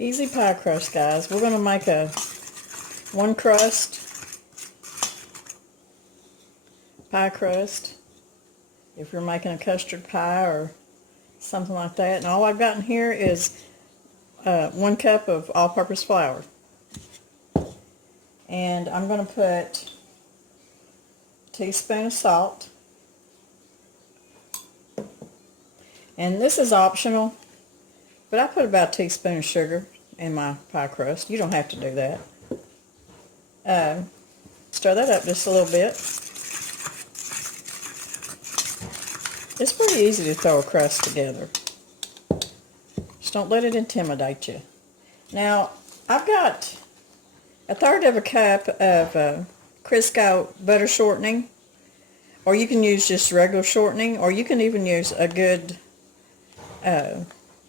Easy pie crust, guys. We're going to make a one crust pie crust if you're making a custard pie or something like that. And all I've got in here is 1 cup of all-purpose flour. And I'm going to put a teaspoon of salt. And this is optional, but I put about a teaspoon of sugar in my pie crust. You don't have to do that. Stir that up just a little bit. It's pretty easy to throw a crust together. Just don't let it intimidate you. Now, I've got 1/3 of a cup of Crisco butter shortening, or you can use just regular shortening, or you can even use a good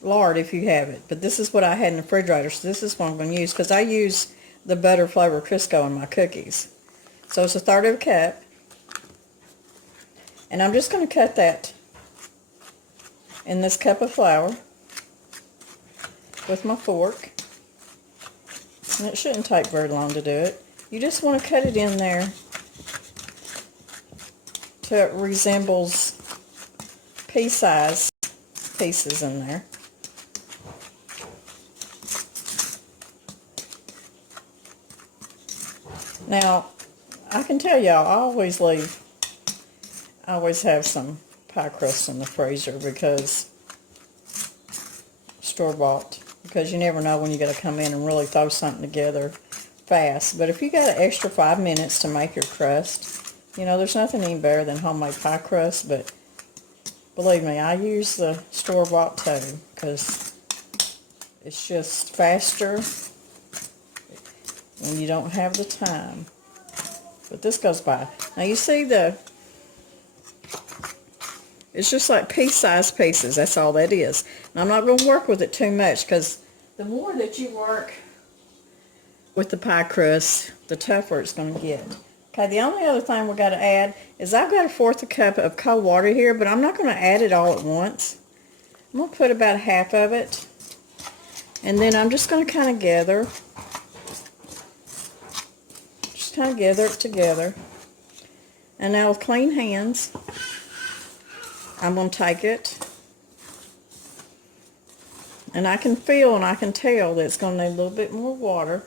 lard if you have it. But this is what I had in the refrigerator, so this is what I'm going to use, because I use the butter flavor Crisco in my cookies. So it's 1/3 of a cup. And I'm just going to cut that in this cup of flour with my fork. And it shouldn't take very long to do it. You just want to cut it in there till it resembles pea-sized pieces in there. Now, I can tell y'all, I always have some pie crust in the freezer because store-bought, because you never know when you're going to come in and really throw something together fast. But if you got an extra 5 minutes to make your crust, you know, there's nothing any better than homemade pie crust. But believe me, I use the store-bought too, because it's just faster when you don't have the time. But this goes by. Now you see it's just like pea-sized pieces. That's all that is. And I'm not going to work with it too much, because the more that you work with the pie crust, the tougher it's going to get. Okay, the only other thing we've got to add is I've got 1/4 cup of cold water here, but I'm not going to add it all at once. I'm going to put about half of it. And then I'm just going to kind of gather it together. And now with clean hands, I'm going to take it, and I can feel and I can tell that it's going to need a little bit more water.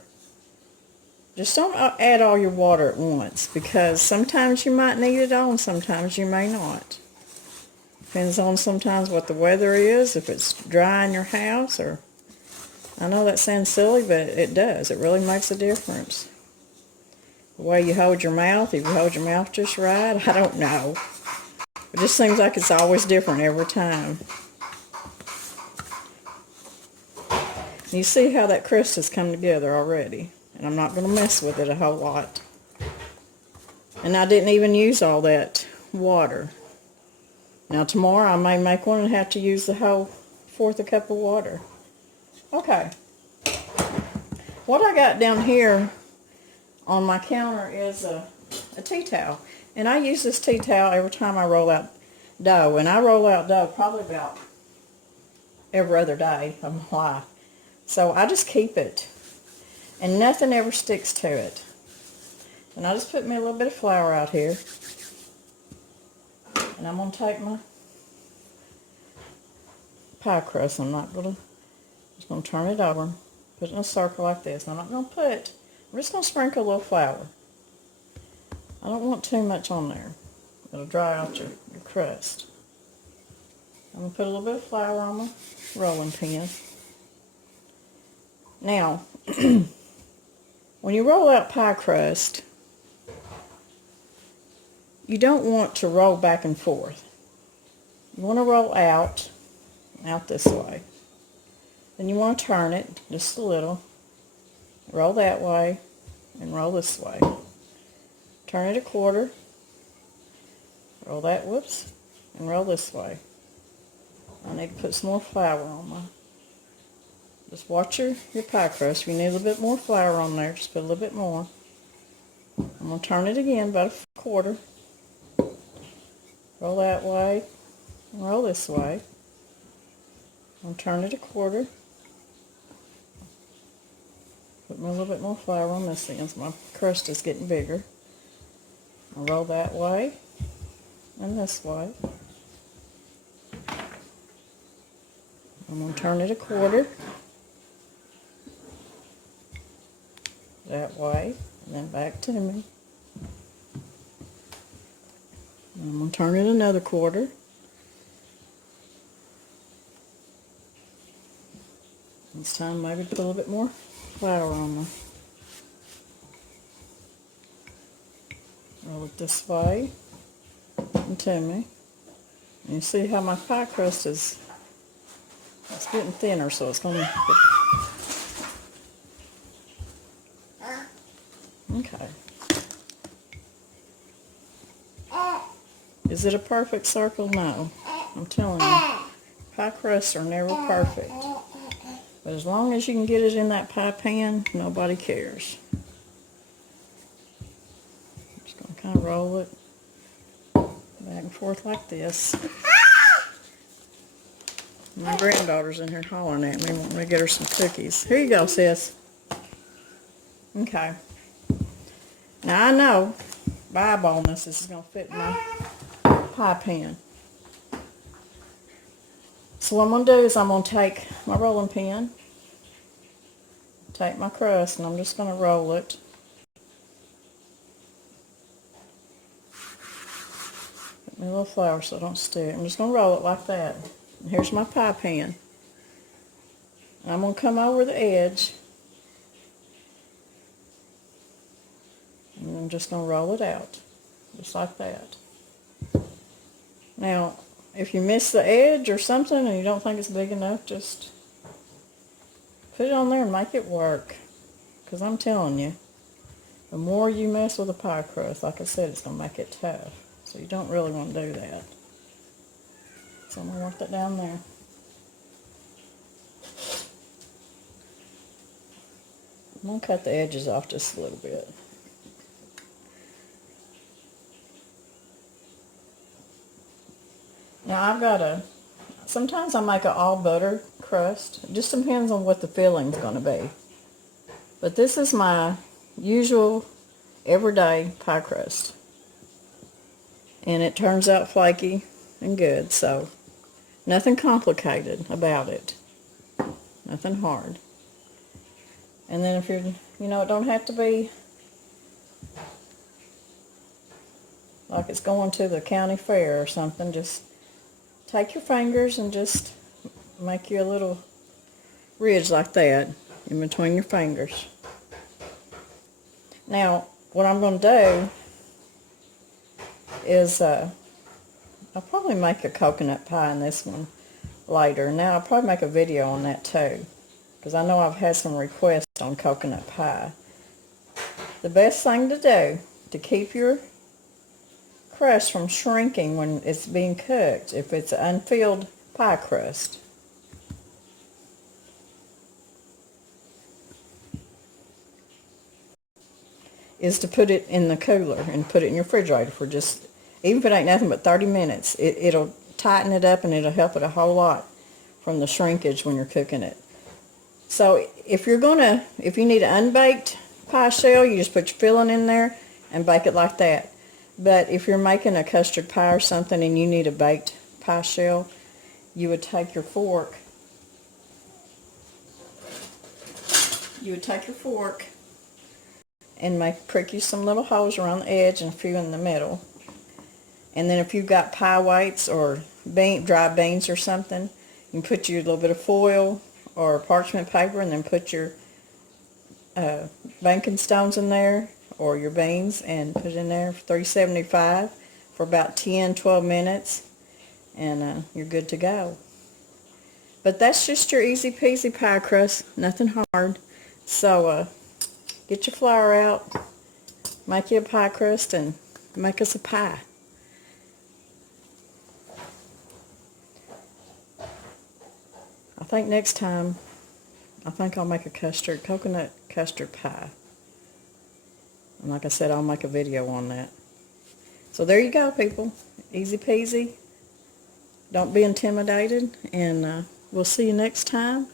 Just don't add all your water at once, because sometimes you might need it all and sometimes you may not. Depends on sometimes what the weather is, if it's dry in your house, or I know that sounds silly, but it does. It really makes a difference. The way you hold your mouth, if you hold your mouth just right, I don't know. It just seems like it's always different every time. You see how that crust has come together already. And I'm not going to mess with it a whole lot. And I didn't even use all that water. Now tomorrow I may make one and have to use the whole 1/4 cup of water. Okay. What I got down here on my counter is a tea towel. And I use this tea towel every time I roll out dough. And I roll out dough probably about every other day of my life. So I just keep it. And nothing ever sticks to it. And I just put me a little bit of flour out here. And I'm going to take my pie crust. I'm just going to turn it over. Put it in a circle like this. I'm just going to sprinkle a little flour. I don't want too much on there. It'll dry out your crust. I'm going to put a little bit of flour on my rolling pin. Now, when you roll out pie crust, you don't want to roll back and forth. You want to roll out this way. Then you want to turn it just a little. Roll that way and roll this way. Turn it a quarter. Roll that, and roll this way. I need to put some more flour on my. Just watch your pie crust. If you need a little bit more flour on there, just put a little bit more. I'm going to turn it again about a quarter. Roll that way and roll this way. I'm going to turn it a quarter. Put me a little bit more flour on this end so my crust is getting bigger. I'll roll that way and this way. I'm going to turn it a quarter. That way, and then back to me. I'm going to turn it another quarter. This time maybe put a little bit more flour on there. Roll it this way and to me. And you see how my pie crust is, it's getting thinner, so it's going to get... Okay. Is it a perfect circle? No. I'm telling you, pie crusts are never perfect. But as long as you can get it in that pie pan, nobody cares. I'm just going to kind of roll it back and forth like this. My granddaughter's in here hollering at me, wanting me to get her some cookies. Here you go, sis. Okay. Now I know, by eyeballing this is going to fit in my pie pan. So what I'm going to do is I'm going to take my rolling pin, take my crust, and I'm just going to roll it. Put me a little flour so it don't stick. I'm just going to roll it like that. And here's my pie pan. And I'm going to come over the edge. And I'm just going to roll it out. Just like that. Now, if you miss the edge or something and you don't think it's big enough, just put it on there and make it work. Because I'm telling you, the more you mess with a pie crust, like I said, it's going to make it tough. So you don't really want to do that. So I'm going to work that down there. I'm going to cut the edges off just a little bit. Now I've got sometimes I make an all butter crust. It just depends on what the filling's going to be. But this is my usual everyday pie crust. And it turns out flaky and good, so nothing complicated about it. Nothing hard. And then if it don't have to be like it's going to the county fair or something, just take your fingers and just make you a little ridge like that in between your fingers. Now, what I'm going to do is I'll probably make a coconut pie in this one later. Now, I'll probably make a video on that too, because I know I've had some requests on coconut pie. The best thing to do to keep your crust from shrinking when it's being cooked, if it's an unfilled pie crust, is to put it in the cooler and put it in your refrigerator for just, even if it ain't nothing but 30 minutes, it'll tighten it up and it'll help it a whole lot from the shrinkage when you're cooking it. So if you need an unbaked pie shell, you just put your filling in there and bake it like that. But if you're making a custard pie or something and you need a baked pie shell, you would take your fork. And prick you some little holes around the edge and a few in the middle. And then if you've got pie weights or dry beans or something, you can put you a little bit of foil or parchment paper and then put your baking stones in there or your beans and put it in there for 375 for about 10-12 minutes, and you're good to go. But that's just your easy peasy pie crust, nothing hard. So get your flour out, make you a pie crust, and make us a pie. I think next time, I'll make a coconut custard pie. And like I said, I'll make a video on that. So there you go, people. Easy peasy. Don't be intimidated. And we'll see you next time.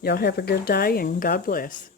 Y'all have a good day and God bless.